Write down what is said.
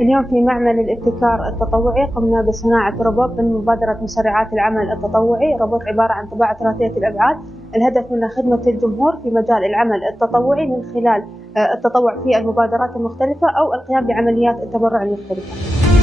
اليوم في معمل الابتكار التطوعي قمنا بصناعة روبوت من مبادرة مسرعات العمل التطوعي. روبوت عبارة عن طباعة ثلاثية الأبعاد، الهدف منها خدمة الجمهور في مجال العمل التطوعي من خلال التطوع في المبادرات المختلفة أو القيام بعمليات التبرع المختلفة.